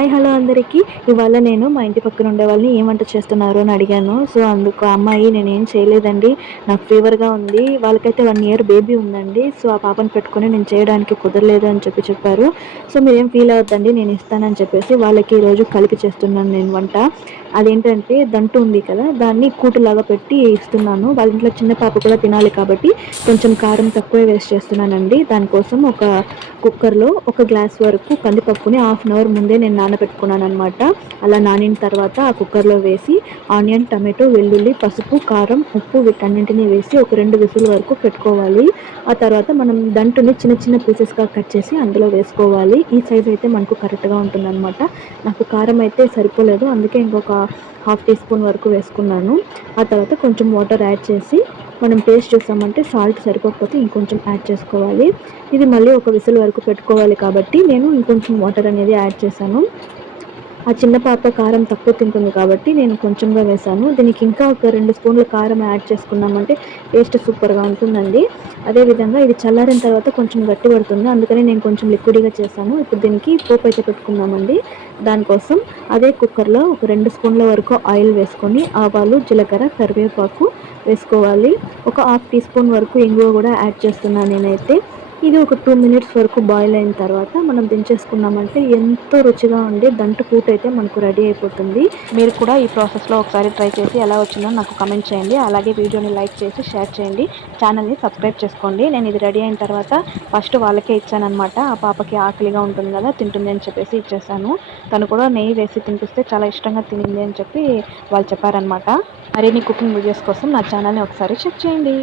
Hi hello అందరికీ. ఇవాళ నేను మా ఇంటి పక్కన ఉండే వాళ్ళని ఏం వంట చేస్తున్నారు అని అడిగాను. సో అందుకు ఆ అమ్మాయి నేను ఏం చేయలేదండి. నాకు ఫీవర్గా ఉంది. వాళ్ళకైతే వన్ ఇయర్ బేబీ ఉందండి. సో ఆ పాపను పెట్టుకొని నేను చేయడానికి కుదరలేదు అని చెప్పి చెప్పారు. సో మీరేం ఫీల్ అవద్దండి నేను ఇస్తానని చెప్పేసి వాళ్ళకి ఈరోజు కలిపి చేస్తున్నాను నేను వంట. అదేంటంటే దంటు ఉంది కదా దాన్ని కూటులాగా పెట్టి ఇస్తున్నాను. వాళ్ళ ఇంట్లో చిన్న పాప కూడా తినాలి కాబట్టి కొంచెం కారం తక్కువే వేస్ట్ చేస్తున్నానండి. దానికోసం ఒక కుక్కర్లో ఒక గ్లాస్ వరకు కందిపప్పుని హాఫ్ అన్ అవర్ ముందే నేను నానబెట్టుకున్నాను అనమాట అలా నానిన తర్వాత ఆ కుక్కర్లో వేసి ఆనియన్ టమాటో వెల్లుల్లి పసుపు కారం ఉప్పు వీటన్నింటినీ వేసి ఒక రెండు విసుల వరకు పెట్టుకోవాలి. ఆ తర్వాత మనం దంటుని చిన్న చిన్న పీసెస్గా కట్ చేసి అందులో వేసుకోవాలి. ఈ సైజ్ అయితే మనకు కరెక్ట్గా ఉంటుందన్నమాట. నాకు కారం అయితే సరిపోలేదు. అందుకే ఇంకొక హాఫ్ టీ స్పూన్ వరకు వేసుకున్నాను. ఆ తర్వాత కొంచెం వాటర్ యాడ్ చేసి మనం టేస్ట్ చూసామంటే సాల్ట్ సరిపోకపోతే ఇంకొంచెం యాడ్ చేసుకోవాలి. ఇది మళ్ళీ ఒక విసిల్ వరకు పెట్టుకోవాలి కాబట్టి నేను ఇంకొంచెం వాటర్ అనేది యాడ్ చేశాను. ఆ చిన్న పాప కారం తక్కువ తింటుంది కాబట్టి నేను కొంచెంగా వేశాను. దీనికి ఇంకా ఒక రెండు స్పూన్ల కారం యాడ్ చేసుకున్నామంటే టేస్ట్ సూపర్గా ఉంటుందండి. అదేవిధంగా ఇది చల్లారిన తర్వాత కొంచెం గట్టి పడుతుంది. అందుకని నేను కొంచెం లిక్విడ్గా చేశాను. ఇప్పుడు దీనికి పోపు అయితే పెట్టుకున్నామండి దానికోసం అదే కుక్కర్లో ఒక రెండు స్పూన్ల వరకు ఆయిల్ వేసుకొని ఆవాలు జీలకర్ర కరివేపాకు వేసుకోవాలి. ఒక హాఫ్ టీ స్పూన్ వరకు ఇంగువ కూడా యాడ్ చేస్తున్నాను నేనైతే. ఇది ఒక టూ మినిట్స్ వరకు బాయిల్ అయిన తర్వాత మనం దించేసుకున్నామంటే ఎంతో రుచిగా ఉండే దంటు కూట అయితే మనకు రెడీ అయిపోతుంది. మీరు కూడా ఈ ప్రాసెస్లో ఒకసారి ట్రై చేసి ఎలా వచ్చిందో నాకు కమెంట్ చేయండి. అలాగే వీడియోని లైక్ చేసి షేర్ చేయండి. ఛానల్ని సబ్స్క్రైబ్ చేసుకోండి. నేను ఇది రెడీ అయిన తర్వాత ఫస్ట్ వాళ్ళకే ఇచ్చానమాట ఆ పాపకి ఆకలిగా ఉంటుంది కదా తింటుంది అని చెప్పేసి ఇచ్చేసాను. తను కూడా నెయ్యి వేసి తినిపిస్తే చాలా ఇష్టంగా తినింది అని చెప్పి వాళ్ళు చెప్పారనమాట మరిన్ని కుకింగ్ వీడియోస్ కోసం నా ఛానల్ని ఒకసారి చెక్ చేయండి.